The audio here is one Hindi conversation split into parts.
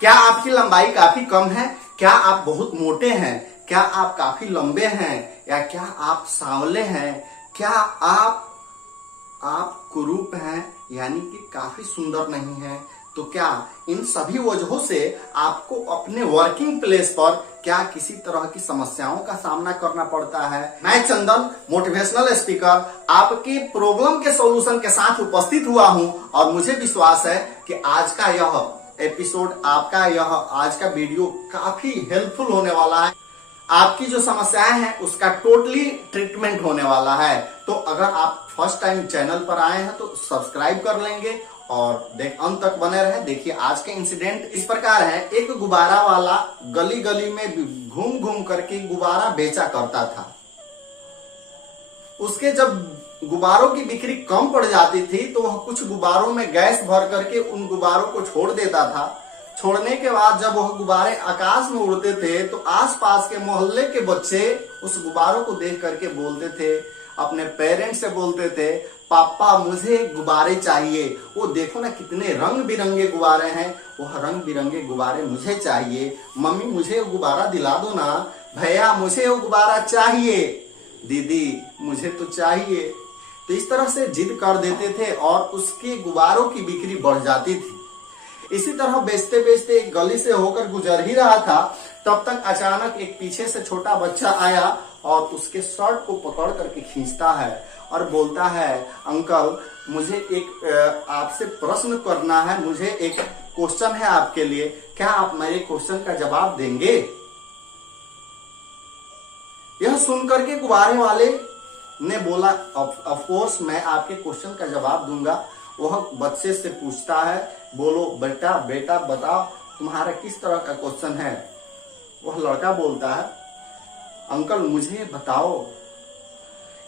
क्या आपकी लंबाई काफी कम है? क्या आप बहुत मोटे हैं? क्या आप काफी लंबे हैं? या क्या आप सांवले हैं? क्या आप कुरूप हैं, यानी कि काफी सुंदर नहीं है? तो क्या इन सभी वजहों से आपको अपने वर्किंग प्लेस पर क्या किसी तरह की समस्याओं का सामना करना पड़ता है? मैं चंदन, मोटिवेशनल स्पीकर, आपकी प्रॉब्लम के सॉल्यूशन के साथ उपस्थित हुआ हूं और मुझे विश्वास है कि आज का यह एपिसोड, आपका यह आज का वीडियो काफी हेल्पफुल होने वाला है। आपकी जो समस्याएं हैं उसका टोटली ट्रीटमेंट होने वाला है। तो अगर आप फर्स्ट टाइम चैनल पर आए हैं तो सब्सक्राइब कर लेंगे और अंत तक बने रहे। देखिए आज के इंसिडेंट इस प्रकार है। एक गुब्बारा वाला गली गली में घूम घूम करके गुब्बारा बेचा करता था। उसके जब गुब्बारों की बिक्री कम पड़ जाती थी तो वह कुछ गुब्बारों में गैस भर करके उन गुब्बारों को छोड़ देता था। छोड़ने के बाद जब वह गुब्बारे आकाश में उड़ते थे तो आसपास के मोहल्ले के बच्चे उस गुब्बारों को देख करके बोलते थे, अपने पेरेंट्स से बोलते थे, पापा मुझे गुब्बारे चाहिए, वो देखो ना कितने रंग बिरंगे गुब्बारे हैं, वह रंग बिरंगे गुब्बारे मुझे चाहिए। मम्मी मुझे वो गुब्बारा दिला दो ना, भैया मुझे वो गुब्बारा चाहिए, दीदी मुझे तो चाहिए। तो इस तरह से जिद कर देते थे और उसके गुब्बारों की बिक्री बढ़ जाती थी। इसी तरह बेचते बेचते एक गली से होकर गुजर ही रहा था, तब तक अचानक एक पीछे से छोटा बच्चा आया और उसके शर्ट को पकड़ करके खींचता है और बोलता है, अंकल मुझे एक आपसे प्रश्न करना है, मुझे एक क्वेश्चन है आपके लिए, क्या आप मेरे क्वेश्चन का जवाब देंगे? यह सुनकर के गुब्बारे वाले ने बोला, ऑफ कोर्स मैं आपके क्वेश्चन का जवाब दूंगा। वह बच्चे से पूछता है, बोलो बेटा बताओ तुम्हारा किस तरह का क्वेश्चन है? वह लड़का बोलता है, अंकल मुझे बताओ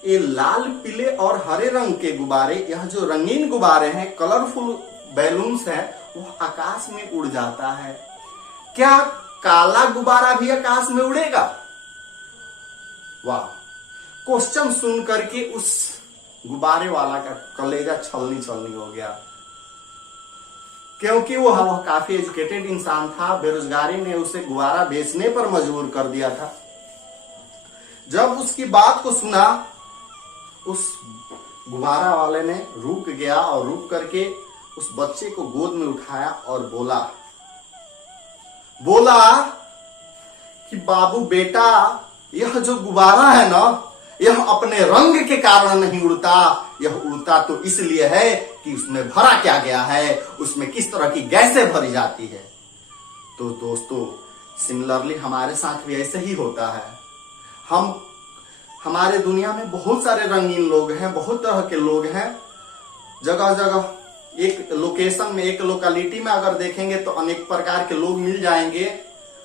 ये लाल पीले और हरे रंग के गुब्बारे, यह जो रंगीन गुब्बारे हैं, कलरफुल बैलून्स हैं, वह आकाश में उड़ जाता है, क्या काला गुब्बारा भी आकाश में उड़ेगा? वाह! क्वेश्चन सुन करके उस गुब्बारे वाला का कलेजा छलनी हो गया, क्योंकि वह काफी एजुकेटेड इंसान था। बेरोजगारी ने उसे गुब्बारा बेचने पर मजबूर कर दिया था। जब उसकी बात को सुना, उस गुब्बारा वाले ने रुक गया और रुक करके उस बच्चे को गोद में उठाया और बोला कि बाबू बेटा, यह जो गुब्बारा है ना, यह अपने रंग के कारण नहीं उड़ता, यह उड़ता तो इसलिए है कि उसमें भरा क्या गया है, उसमें किस तरह की गैसें भरी जाती है। तो दोस्तों सिमिलरली हमारे साथ भी ऐसे ही होता है। हमारे दुनिया में बहुत सारे रंगीन लोग हैं, बहुत तरह के लोग हैं। जगह जगह एक लोकेशन में, एक लोकेलिटी में अगर देखेंगे तो अनेक प्रकार के लोग मिल जाएंगे,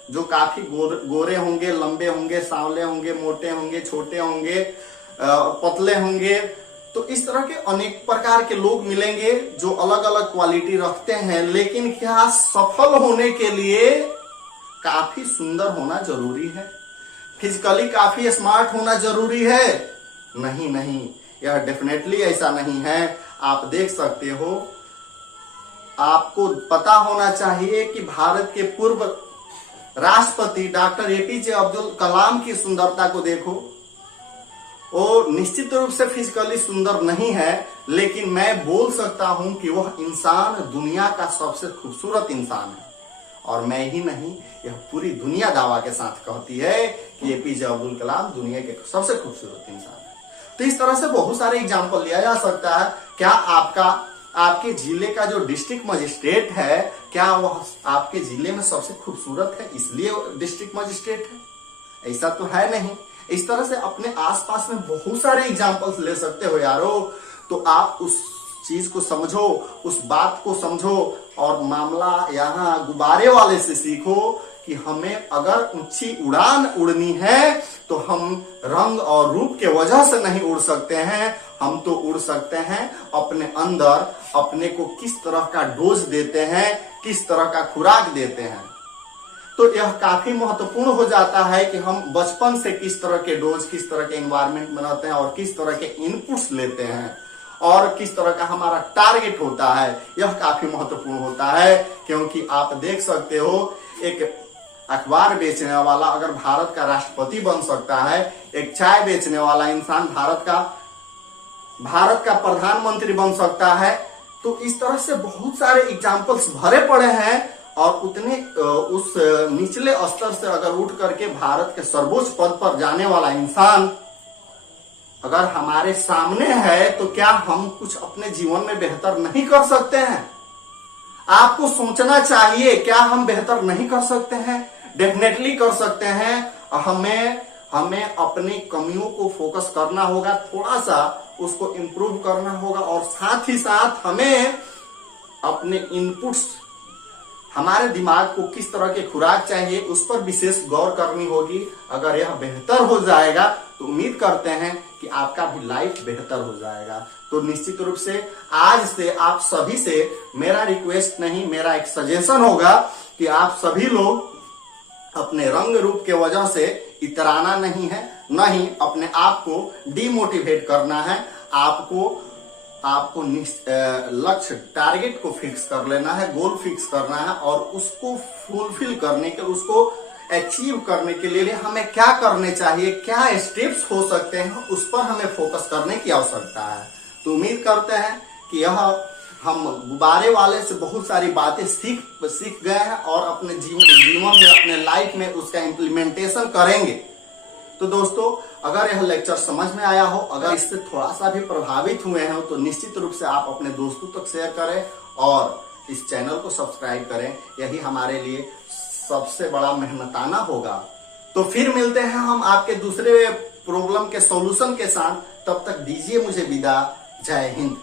जो काफी गोरे होंगे, लंबे होंगे, सांवले होंगे, मोटे होंगे, छोटे होंगे, पतले होंगे। तो इस तरह के अनेक प्रकार के लोग मिलेंगे जो अलग अलग क्वालिटी रखते हैं। लेकिन क्या सफल होने के लिए काफी सुंदर होना जरूरी है? फिजिकली काफी स्मार्ट होना जरूरी है? नहीं, यह डेफिनेटली ऐसा नहीं है। आप देख सकते हो, आपको पता होना चाहिए कि भारत के पूर्व राष्ट्रपति डॉक्टर एपीजे अब्दुल कलाम की सुंदरता को देखो। वो निश्चित रूप से फिजिकली सुंदर नहीं है, लेकिन मैं बोल सकता हूं कि वह इंसान दुनिया का सबसे खूबसूरत इंसान है। और मैं ही नहीं, यह पूरी दुनिया दावा के साथ कहती है कि एपीजे अब्दुल कलाम दुनिया के सबसे खूबसूरत इंसान है। तो इस तरह से बहुत सारे एग्जाम्पल लिया जा सकता है। क्या आपके जिले का जो डिस्ट्रिक्ट मजिस्ट्रेट है, क्या वह आपके जिले में सबसे खूबसूरत है इसलिए डिस्ट्रिक्ट मजिस्ट्रेट है? ऐसा तो है नहीं। इस तरह से अपने आसपास में बहुत सारे एग्जाम्पल्स ले सकते हो यारो। तो आप उस चीज को समझो, उस बात को समझो और मामला यहाँ गुब्बारे वाले से सीखो कि हमें अगर ऊंची उड़ान उड़नी है तो हम रंग और रूप के वजह से नहीं उड़ सकते हैं। हम तो उड़ सकते हैं अपने अंदर, अपने को किस तरह का डोज देते हैं, किस तरह का खुराक देते हैं। तो यह काफी महत्वपूर्ण हो जाता है कि हम बचपन से किस तरह के डोज, किस तरह के एनवायरनमेंट में रहते हैं और किस तरह के इनपुट्स लेते हैं। और किस तरह का हमारा टारगेट होता है, यह काफी महत्वपूर्ण होता है। क्योंकि आप देख सकते हो, एक अखबार बेचने वाला अगर भारत का राष्ट्रपति बन सकता है, एक चाय बेचने वाला इंसान भारत का प्रधानमंत्री बन सकता है, तो इस तरह से बहुत सारे एग्जाम्पल्स भरे पड़े हैं। और उतने उस निचले स्तर से अगर उठ करके भारत के सर्वोच्च पद पर जाने वाला इंसान अगर हमारे सामने है, तो क्या हम कुछ अपने जीवन में बेहतर नहीं कर सकते हैं? आपको सोचना चाहिए, क्या हम बेहतर नहीं कर सकते हैं? डेफिनेटली कर सकते हैं। हमें अपनी कमियों को फोकस करना होगा, थोड़ा सा उसको इम्प्रूव करना होगा, और साथ ही साथ हमें अपने इनपुट्स, हमारे दिमाग को किस तरह के खुराक चाहिए उस पर विशेष गौर करनी होगी। अगर यह बेहतर हो जाएगा तो उम्मीद करते हैं कि आपका भी लाइफ बेहतर हो जाएगा। तो निश्चित रूप से आज से आप सभी से मेरा रिक्वेस्ट नहीं, मेरा एक सजेशन होगा कि आप सभी लोग अपने रंग रूप के वजह से इतराना नहीं है, न ही अपने आप को डिमोटिवेट करना है। आपको लक्ष्य, टारगेट को फिक्स कर लेना है, गोल फिक्स करना है, और उसको फुलफिल करने के, उसको अचीव करने के लिए हमें क्या करने चाहिए, क्या स्टेप्स हो सकते हैं, उस पर हमें फोकस करने की आवश्यकता है। तो उम्मीद करते हैं कि यह हम गुब्बारे वाले से बहुत सारी बातें सीख गए हैं और अपने जीवन में, अपने लाइफ में उसका इम्प्लीमेंटेशन करेंगे। तो दोस्तों, अगर यह लेक्चर समझ में आया हो, अगर इससे थोड़ा सा भी प्रभावित हुए हैं, तो निश्चित रूप से आप अपने दोस्तों तक शेयर करें और इस चैनल को सब्सक्राइब करें। यही हमारे लिए सबसे बड़ा मेहनताना होगा। तो फिर मिलते हैं हम आपके दूसरे प्रॉब्लम के सॉल्यूशन के साथ। तब तक दीजिए मुझे विदा। जय हिंद।